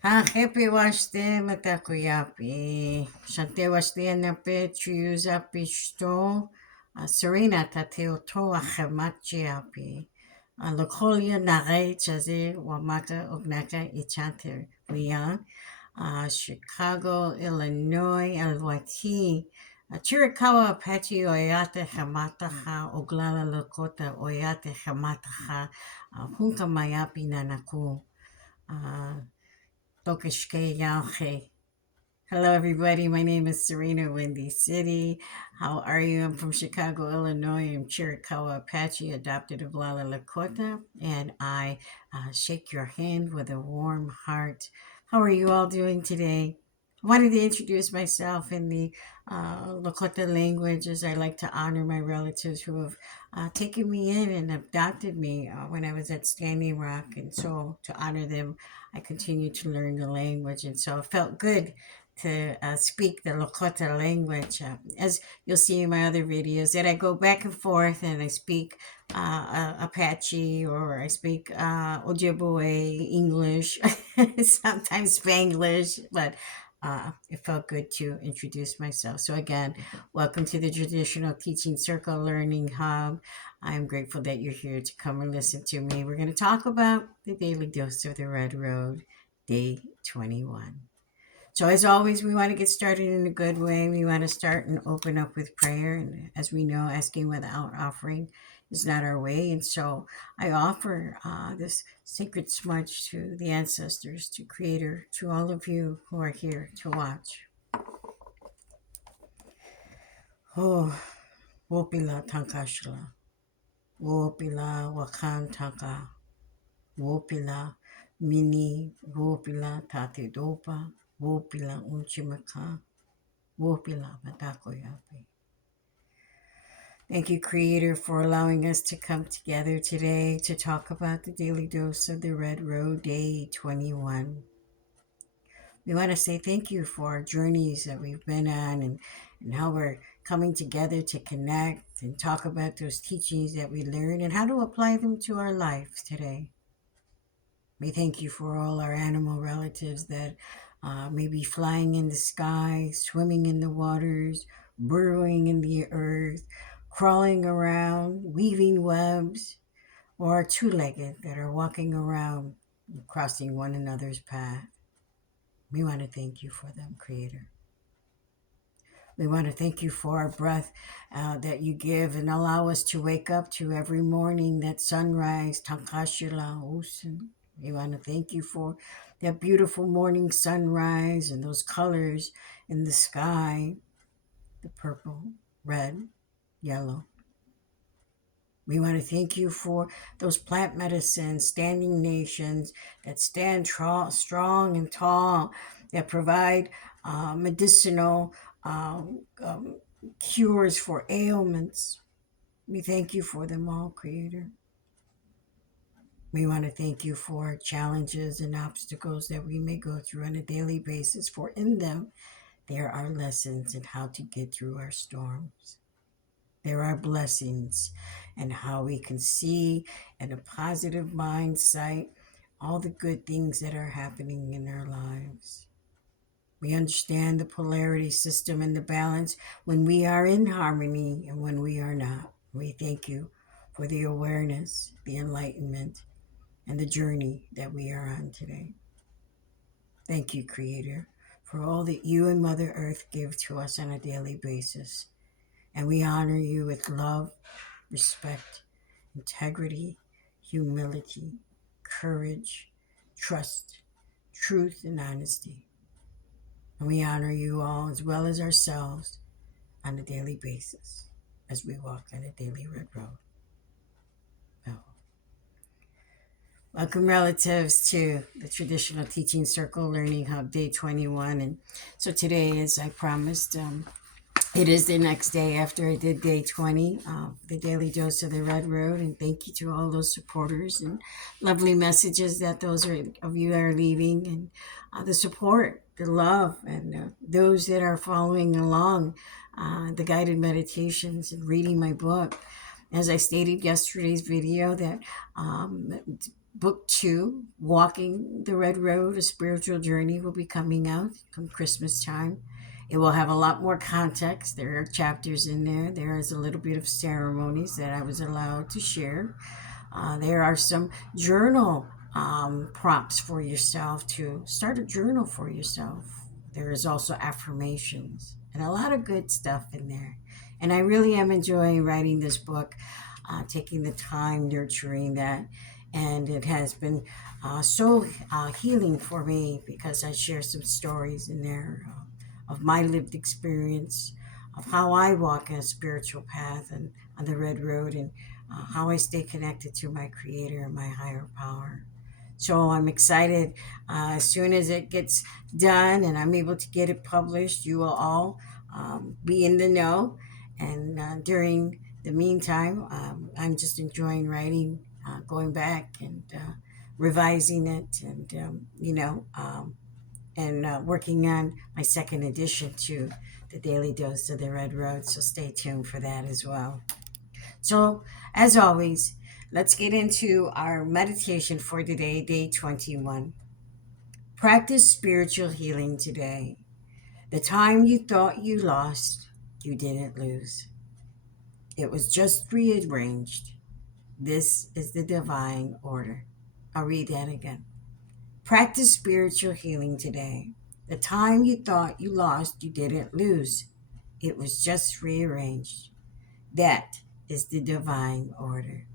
Happy washte matakuyapi. Shante washte nape chuyuzapi shto. Sarina tateo to achemachiapi. Lokolia nare chaze wamata ognaka ichante wiyan. Chicago, Illinois, Alwati. Chiricahua, Apache, Oyate, Hamataha, Oglala, Lakota, Oyate, Hamataha, Hunka Mayapi, Nanaku. Uh, Tokeshke. Hello, everybody. My name is Sarina, Windy City. How are you? I'm from Chicago, Illinois. I'm Chiricahua Apache, adopted Oglala Lakota, and I shake your hand with a warm heart. How are you all doing today? I wanted to introduce myself in the Lakota language, as I like to honor my relatives who have taken me in and adopted me when I was at Standing Rock. And so, to honor them, I continue to learn the language. And so, it felt good to speak the Lakota language. As you'll see in my other videos, that I go back and forth and I speak Apache, or I speak Ojibwe English, sometimes Spanglish, but it felt good to introduce myself. So again, welcome to the Traditional Teaching Circle Learning Hub. I'm grateful that you're here to come and listen to me. We're going to talk about the Daily Dose of the Red Road, Day 21. So, as always, we want to get started in a good way. We want to start and open up with prayer. And as we know, asking without offering is not our way. And so I offer this sacred smudge to the ancestors, to Creator, to all of you who are here to watch. Oh, Wopila Tankashla, Wopila Wakan Tanka, Wopila Mini, Wopila Tate Dopa, Wopila Unchimaka. Wopila Matakoyapi. Thank you, Creator, for allowing us to come together today to talk about the daily dose of the Red Road, Day 21. We want to say thank you for our journeys that we've been on, and how we're coming together to connect and talk about those teachings that we learned and how to apply them to our life today. We thank you for all our animal relatives that may be flying in the sky, swimming in the waters, burrowing in the earth, crawling around, weaving webs, or our two-legged that are walking around, crossing one another's path. We want to thank you for them, Creator. We want to thank you for our breath that you give and allow us to wake up to every morning, that sunrise, Tankashila Usun. We want to thank you for that beautiful morning sunrise and those colors in the sky, the purple, red, yellow. We want to thank you for those plant medicines, standing nations that stand strong and tall, that provide medicinal cures for ailments. We thank you for them all, Creator. We want to thank you for challenges and obstacles that we may go through on a daily basis, for in them there are lessons in how to get through our storms. There are blessings and how we can see in a positive mindset all the good things that are happening in our lives. We understand the polarity system and the balance when we are in harmony and when we are not. We thank you for the awareness, the enlightenment, and the journey that we are on today. Thank you, Creator, for all that you and Mother Earth give to us on a daily basis. And we honor you with love, respect, integrity, humility, courage, trust, truth, and honesty. And we honor you all as well as ourselves on a daily basis as we walk on a daily red road. Welcome, relatives, to the Traditional Teaching Circle Learning Hub, Day 21. And so today, as I promised, it is the next day after I did Day 20, the Daily Dose of the Red Road. And thank you to all those supporters and lovely messages that those of you are leaving, and the support, the love, and those that are following along the guided meditations and reading my book. As I stated yesterday's video, that Book two, Walking the Red Road, A Spiritual Journey, will be coming out come Christmas time. It will have a lot more context. There are chapters in there. There is a little bit of ceremonies that I was allowed to share. There are some journal prompts for yourself to start a journal for yourself. There is also affirmations and a lot of good stuff in there. And I really am enjoying writing this book, taking the time, nurturing that. And it has been so healing for me because I share some stories in there of my lived experience, of how I walk a spiritual path and on the red road, and how I stay connected to my creator and my higher power. So I'm excited. As soon as it gets done and I'm able to get it published, you will all be in the know. And during the meantime, I'm just enjoying writing, going back and revising it, and working on my second edition to the Daily Dose of the Red Road. So stay tuned for that as well. So, as always, let's get into our meditation for today, day 21. Practice spiritual healing today. The time you thought you lost, you didn't lose. It was just rearranged. This is the divine order. I'll read that again. Practice spiritual healing today. The time you thought you lost, you didn't lose. It was just rearranged. That is the divine order.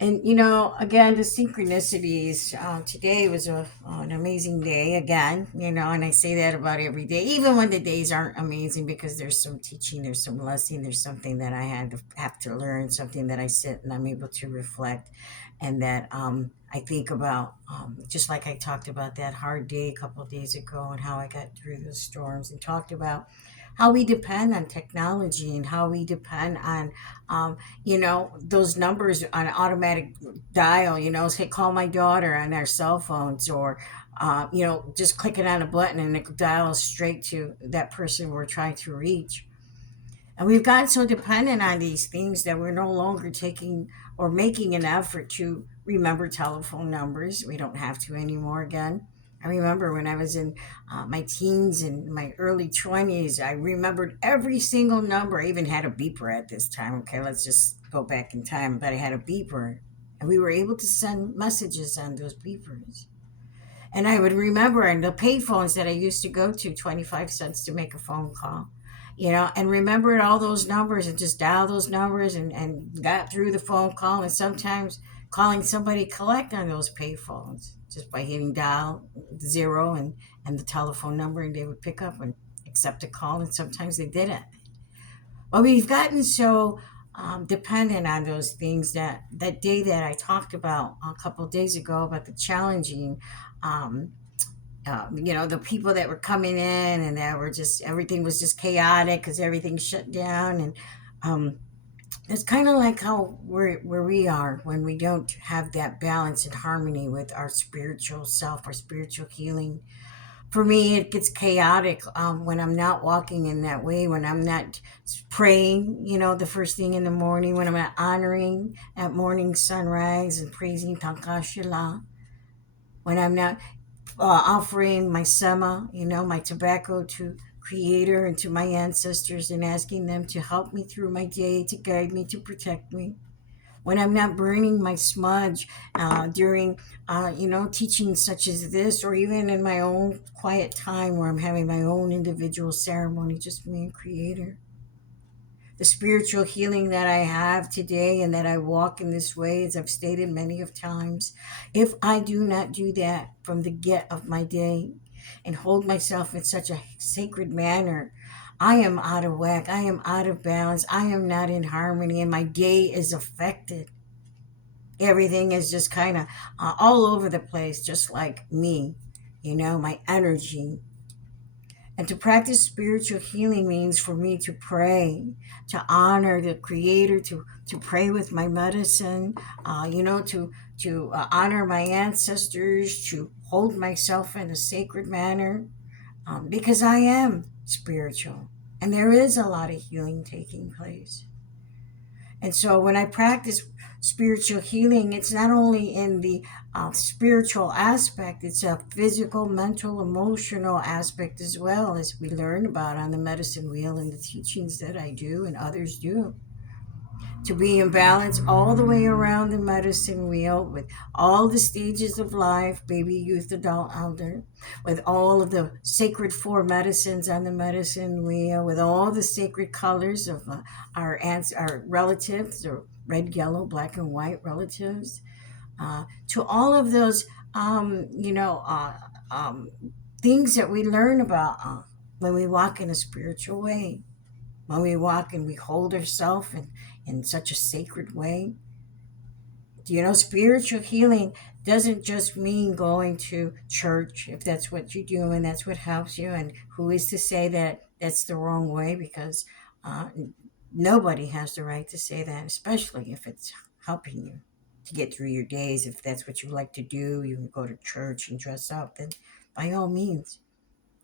And again, the synchronicities. Today was an amazing day again. And I say that about every day, even when the days aren't amazing, because there's some teaching, there's some lesson, there's something that I have to learn, something that I sit and I'm able to reflect, and that I think about. Just like I talked about that hard day a couple of days ago, and how I got through those storms, and talked about how we depend on technology and how we depend on those numbers on automatic dial, say call my daughter on their cell phones, or just clicking on a button and it dials straight to that person we're trying to reach. And we've gotten so dependent on these things that we're no longer taking or making an effort to remember telephone numbers. We don't have to anymore again. I remember when I was in my teens and my early 20s, I remembered every single number. I even had a beeper at this time. Okay, let's just go back in time. But I had a beeper, and we were able to send messages on those beepers. And I would remember, and the payphones that I used to go to, 25 cents to make a phone call, and remembered all those numbers and just dial those numbers, and got through the phone call, and sometimes calling somebody collect on those payphones just by hitting dial zero and the telephone number, and they would pick up and accept a call, and sometimes they didn't. Well, we've gotten so dependent on those things that day that I talked about a couple of days ago about the challenging, um, the people that were coming in, and that were just, everything was just chaotic because everything shut down. And it's kind of like how where we are when we don't have that balance and harmony with our spiritual self, our spiritual healing. For me, it gets chaotic when I'm not walking in that way, when I'm not praying, the first thing in the morning, when I'm not honoring at morning sunrise and praising Tankashila, when I'm not offering my sema, my tobacco, to Creator and to my ancestors, and asking them to help me through my day, to guide me, to protect me. When I'm not burning my smudge during, teachings such as this, or even in my own quiet time where I'm having my own individual ceremony, just me and Creator. The spiritual healing that I have today, and that I walk in this way, as I've stated many of times, if I do not do that from the get of my day and hold myself in such a sacred manner, I am out of whack. I am out of balance. I am not in harmony, and my day is affected. Everything is just kind of all over the place, just like me, my energy. And to practice spiritual healing means for me to pray, to honor the Creator, to pray with my medicine, to honor my ancestors, to hold myself in a sacred manner, because I am spiritual, and there is a lot of healing taking place. And so when I practice spiritual healing, it's not only in the spiritual aspect, it's a physical, mental, emotional aspect as well, as we learn about on the medicine wheel and the teachings that I do and others do. To be in balance all the way around the medicine wheel with all the stages of life, baby, youth, adult, elder, with all of the sacred four medicines on the medicine wheel, with all the sacred colors of our aunts, our relatives, or red, yellow, black, and white relatives, to all of those, um, you know, uh, um, things that we learn about when we walk in a spiritual way, when we walk and we hold ourselves in such a sacred way. Spiritual healing doesn't just mean going to church if that's what you do and that's what helps you. And who is to say that that's the wrong way? Because uh, nobody has the right to say that, especially if it's helping you to get through your days. If that's what you like to do, you can go to church and dress up, then by all means.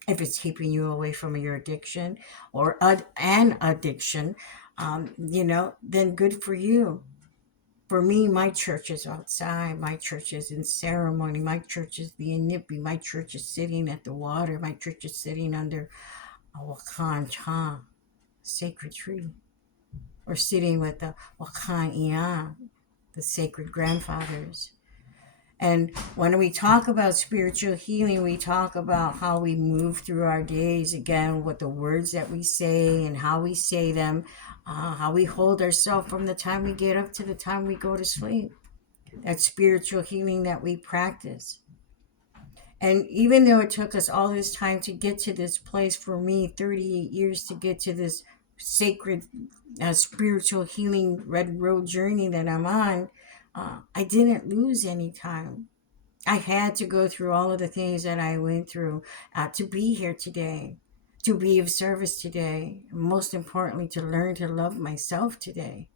If it's keeping you away from your addiction or an addiction, then good for you. For me, my church is outside. My church is in ceremony. My church is the Inipi. My church is sitting at the water. My church is sitting under a Wakan Cha, sacred tree. Or sitting with the Wakan Ia, the sacred grandfathers. And when we talk about spiritual healing, we talk about how we move through our days, again, what the words that we say and how we say them, how we hold ourselves from the time we get up to the time we go to sleep. That spiritual healing that we practice. And even though it took us all this time to get to this place, for me, 38 years to get to this sacred spiritual healing red road journey that I'm on, I didn't lose any time. I had to go through all of the things that I went through to be here today, to be of service today, and most importantly, to learn to love myself today.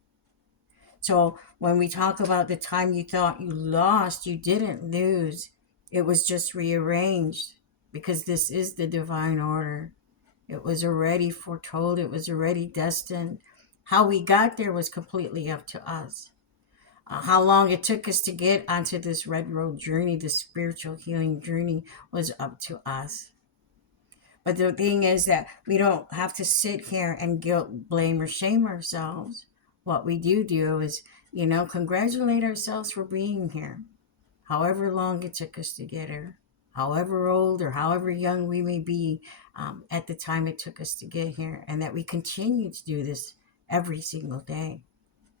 So when we talk about the time you thought you lost, you didn't lose. It was just rearranged because this is the divine order. It was already foretold, it was already destined. How we got there was completely up to us. How long it took us to get onto this red road journey, this spiritual healing journey, was up to us. But the thing is that we don't have to sit here and guilt, blame, or shame ourselves. What we do is, congratulate ourselves for being here, however long it took us to get here, however old or however young we may be at the time it took us to get here, and that we continue to do this every single day.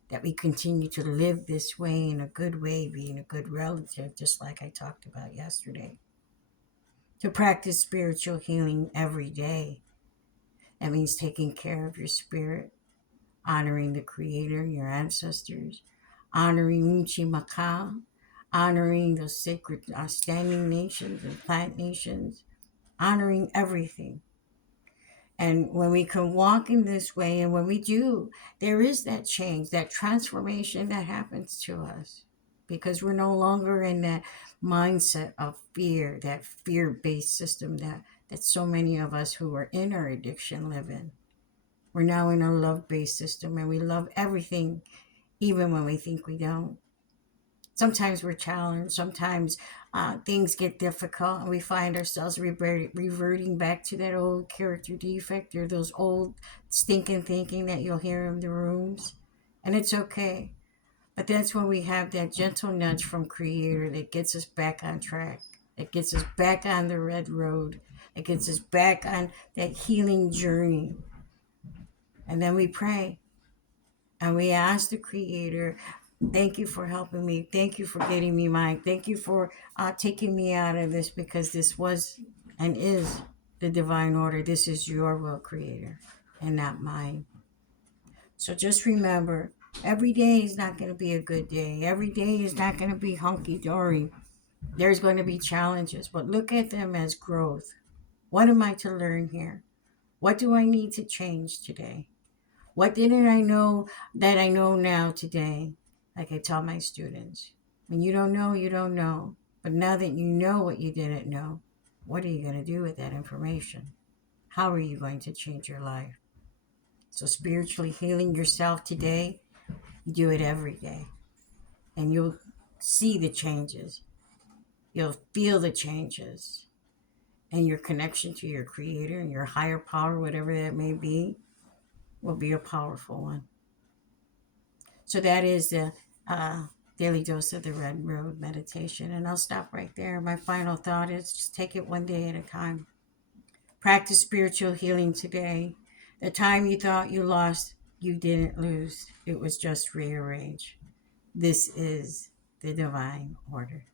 That we continue to live this way in a good way, being a good relative, just like I talked about yesterday. To practice spiritual healing every day. That means taking care of your spirit, honoring the Creator, your ancestors, honoring Unchi Maka, honoring the sacred standing nations and plant nations, honoring everything. And when we can walk in this way, and when we do, there is that change, that transformation that happens to us because we're no longer in that mindset of fear, that fear based system that so many of us who are in our addiction live in. We're now in a love based system and we love everything, even when we think we don't. Sometimes we're challenged, sometimes things get difficult, and we find ourselves reverting back to that old character defect or those old stinking thinking that you'll hear in the rooms. And it's okay. But that's when we have that gentle nudge from Creator that gets us back on track, that gets us back on the red road, that gets us back on that healing journey. And then we pray and we ask the Creator, thank you for helping me. Thank you for getting me mine. Thank you for taking me out of this because this was and is the divine order. This is your will, Creator, and not mine. So just remember, every day is not going to be a good day. Every day is not going to be hunky dory. There's going to be challenges, but look at them as growth. What am I to learn here? What do I need to change today? What didn't I know that I know now today? Like I tell my students, when you don't know, you don't know. But now that you know what you didn't know, what are you going to do with that information? How are you going to change your life? So, spiritually healing yourself today You do it every day, and you'll see the changes. You'll feel the changes, and your connection to your creator and your higher power, whatever that may be, will be a powerful one. So that is the daily dose of the Red Road meditation. And I'll stop right there. My final thought is just take it one day at a time. Practice spiritual healing today. The time you thought you lost, you didn't lose. It was just rearranged. This is the divine order.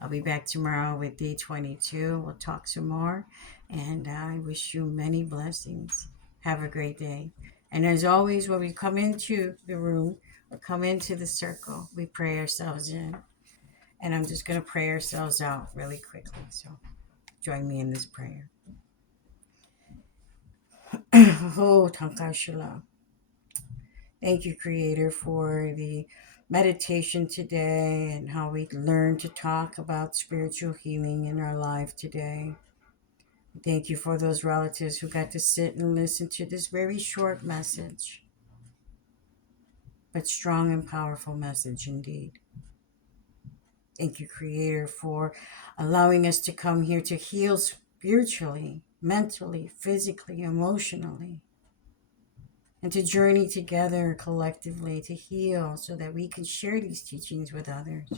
I'll be back tomorrow with day 22. We'll talk some more. And I wish you many blessings. Have a great day. And as always, when we come into the room or come into the circle, we pray ourselves in. And I'm just going to pray ourselves out really quickly. So join me in this prayer. Oh, Tankashila. Thank you, Creator, for the meditation today and how we learn to talk about spiritual healing in our life today. Thank you for those relatives who got to sit and listen to this very short message, but strong and powerful message indeed. Thank you, Creator, for allowing us to come here to heal spiritually, mentally, physically, emotionally, and to journey together collectively to heal so that we can share these teachings with others.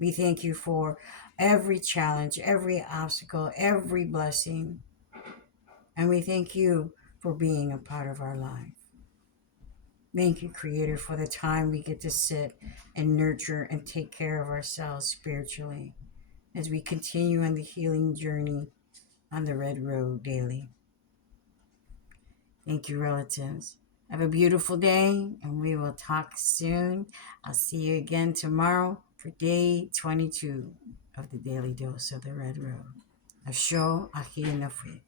We thank you for every challenge, every obstacle, every blessing. And we thank you for being a part of our life. Thank you, Creator, for the time we get to sit and nurture and take care of ourselves spiritually as we continue on the healing journey on the Red Road daily. Thank you, relatives. Have a beautiful day, and we will talk soon. I'll see you again tomorrow for day 22 of the Daily Dose of the Red Road. Asho Ahi Nafri.